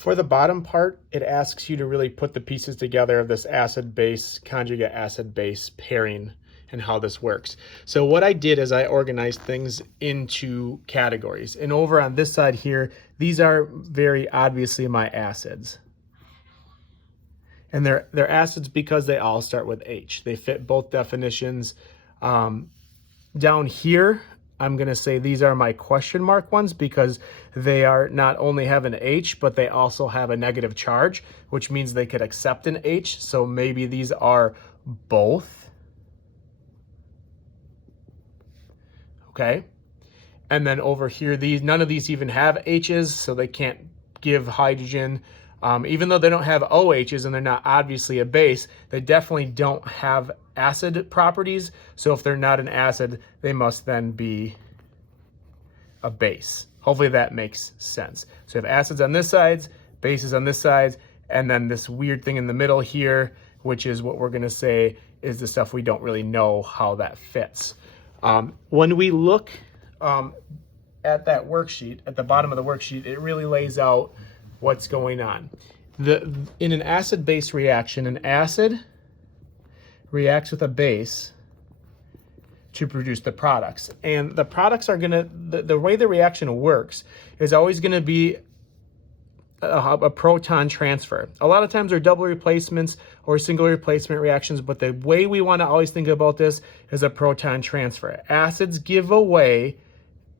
For the bottom part, it asks you to really put the pieces together of this acid-base, conjugate acid-base pairing and how this works. So what I did is I organized things into categories. And over on this side here, these are very obviously my acids. And they're acids because they all start with H. They fit both definitions. Down here, I'm going to say these are my question mark ones because they are not only have an H, but they also have a negative charge, which means they could accept an H. So maybe these are both. Okay. And then over here, none of these even have H's, so they can't give hydrogen. Even though they don't have OHs and they're not obviously a base, they definitely don't have acid properties. So if they're not an acid, they must then be a base. Hopefully that makes sense. So you have acids on this side, bases on this side, and then this weird thing in the middle here, which is what we're going to say is the stuff we don't really know how that fits. When we look at that worksheet, at the bottom of the worksheet, it really lays out what's going on. In an acid-base reaction, an acid reacts with a base to produce the products. And the products are gonna, the way the reaction works is always gonna be a proton transfer. A lot of times they're double replacements or single replacement reactions, but the way we wanna always think about this is a proton transfer. Acids give away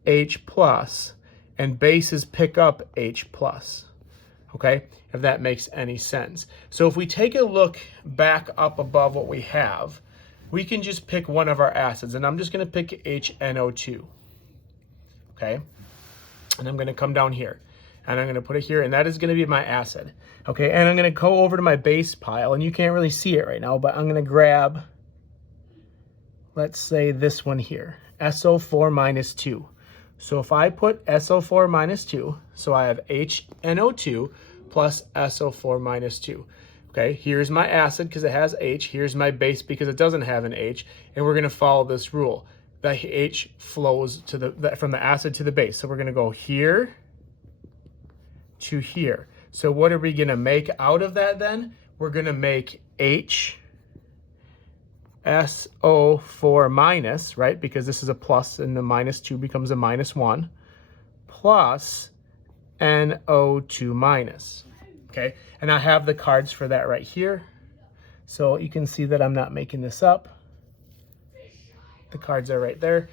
H plus and bases pick up H plus. Okay, if that makes any sense. So if we take a look back up above what we have, we can just pick one of our acids, and I'm just gonna pick HNO2, okay? And I'm gonna come down here, and I'm gonna put it here, and that is gonna be my acid, okay? And I'm gonna go over to my base pile, and you can't really see it right now, but I'm gonna grab, let's say this one here, SO4 minus 2. So if I put SO4 minus 2, so I have HNO2 plus SO4 minus 2. Okay, here's my acid because it has H. Here's my base because it doesn't have an H. And we're going to follow this rule. The H flows to from the acid to the base. So we're going to go here to here. So what are we going to make out of that then? We're going to make H SO4 minus, right? Because this is a plus and the minus 2 becomes a minus 1, plus NO2 minus. Okay, and I have the cards for that right here. So you can see that I'm not making this up. The cards are right there.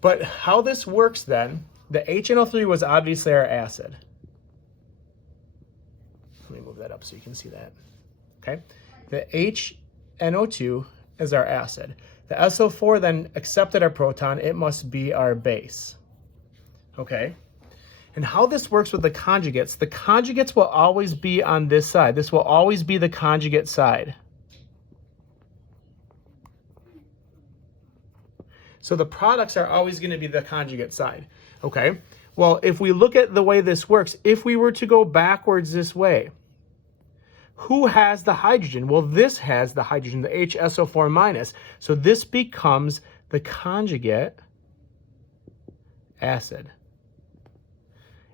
But how this works then, the HNO3 was obviously our acid. Let me move that up so you can see that. Okay, the HNO2 is our acid. The SO4 then accepted our proton, it must be our base. Okay? And how this works with the conjugates will always be on this side. This will always be the conjugate side. So the products are always going to be the conjugate side. Okay? Well, if we look at the way this works, if we were to go backwards this way, who has the hydrogen? Well, this has the hydrogen, the HSO4 minus. So this becomes the conjugate acid.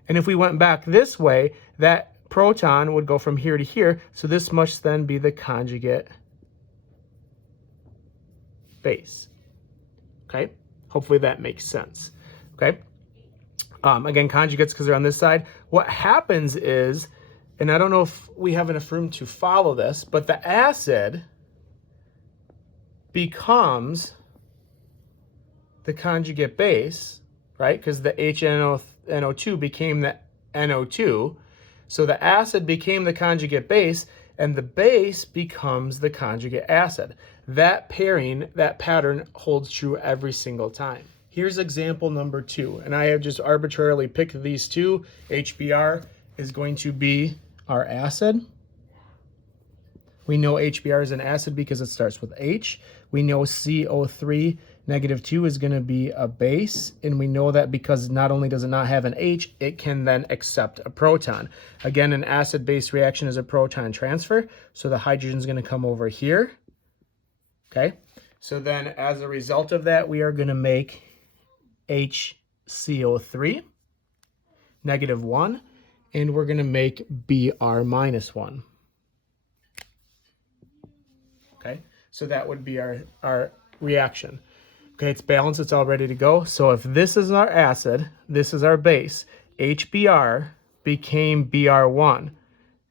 And if we went back this way, that proton would go from here to here. So this must then be the conjugate base. Okay? Hopefully that makes sense. Okay? Again, conjugates because they're on this side. What happens is, and I don't know if we have enough room to follow this, but the acid becomes the conjugate base, right? Because the HNO2 became the NO2. So the acid became the conjugate base, and the base becomes the conjugate acid. That pairing, that pattern holds true every single time. Here's example number 2, and I have just arbitrarily picked these two. HBr is going to be our acid. We know HBr is an acid because it starts with H. We know CO3 -2 is going to be a base, and we know that because not only does it not have an H, it can then accept a proton. Again, an acid-base reaction is a proton transfer, so the hydrogen is going to come over here. Okay, so then as a result of that, we are going to make HCO3 -1, and we're going to make Br minus 1. Okay, so that would be our reaction. Okay, it's balanced, it's all ready to go. So if this is our acid, this is our base, HBr became Br1,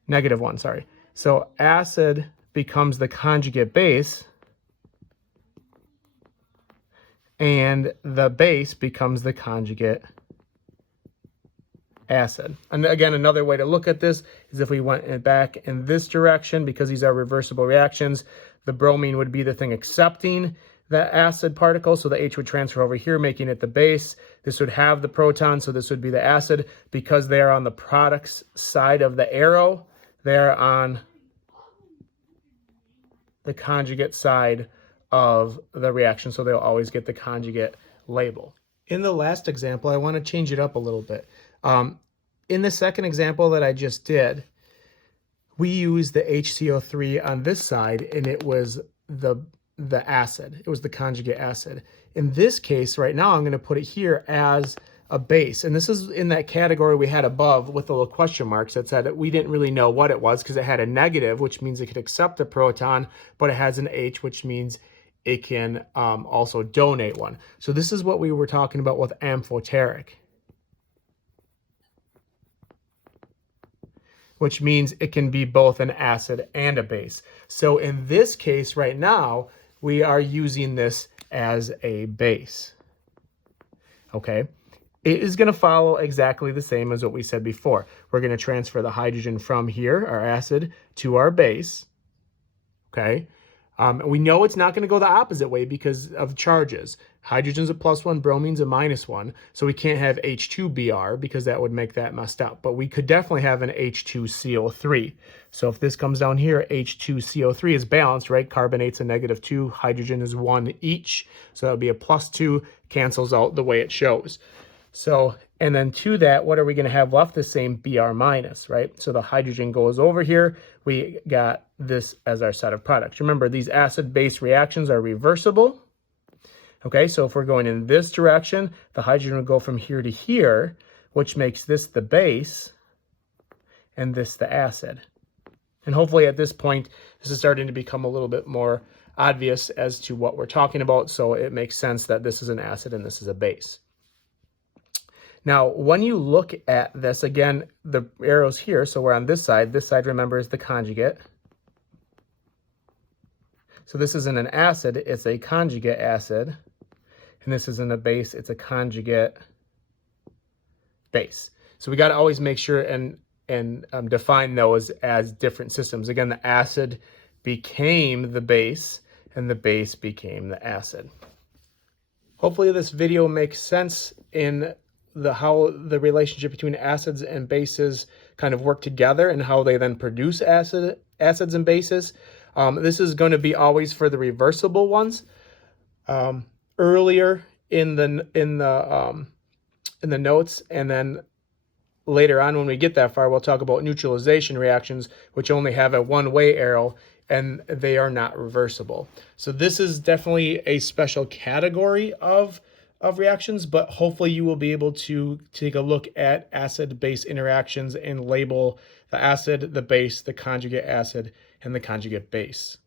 -1, sorry. So acid becomes the conjugate base, and the base becomes the conjugate acid. And again, another way to look at this is if we went back in this direction, because these are reversible reactions, the bromine would be the thing accepting the acid particle, so the H would transfer over here, making it the base. This would have the proton, so this would be the acid. Because they are on the products side of the arrow, they're on the conjugate side of the reaction, so they'll always get the conjugate label. In the last example, I want to change it up a little bit. In the second example that I just did, we used the HCO3 on this side, and it was the acid. It was the conjugate acid. In this case, right now, I'm going to put it here as a base. And this is in that category we had above with the little question marks that said that we didn't really know what it was because it had a negative, which means it could accept a proton, but it has an H, which means it can also donate one. So this is what we were talking about with amphoteric, which means it can be both an acid and a base. So in this case right now, we are using this as a base. Okay, it is going to follow exactly the same as what we said before. We're going to transfer the hydrogen from here, our acid, to our base. Okay, we know it's not going to go the opposite way because of charges. Hydrogen's a +1, bromine's a -1, so we can't have H2Br because that would make that messed up. But we could definitely have an H2CO3. So if this comes down here, H2CO3 is balanced, right? Carbonate's a -2, hydrogen is 1 each, so that would be a +2, cancels out the way it shows. So, and then to that, what are we going to have left? The same Br minus, right? So the hydrogen goes over here. We got this as our set of products. Remember, these acid-base reactions are reversible. Okay, so if we're going in this direction, the hydrogen will go from here to here, which makes this the base and this the acid. And hopefully at this point, this is starting to become a little bit more obvious as to what we're talking about. So it makes sense that this is an acid and this is a base. Now, when you look at this, again, the arrow's here, so we're on this side. This side, remember, is the conjugate. So this isn't an acid, it's a conjugate acid. And this isn't a base, it's a conjugate base. So we got to always make sure and define those as different systems. Again, the acid became the base, and the base became the acid. Hopefully this video makes sense in how the relationship between acids and bases kind of work together and how they then produce acids and bases. This is going to be always for the reversible ones. Earlier in the notes, and then later on when we get that far, we'll talk about neutralization reactions, which only have a one-way arrow and they are not reversible. So this is definitely a special category of reactions, but hopefully you will be able to take a look at acid-base interactions and label the acid, the base, the conjugate acid, and the conjugate base.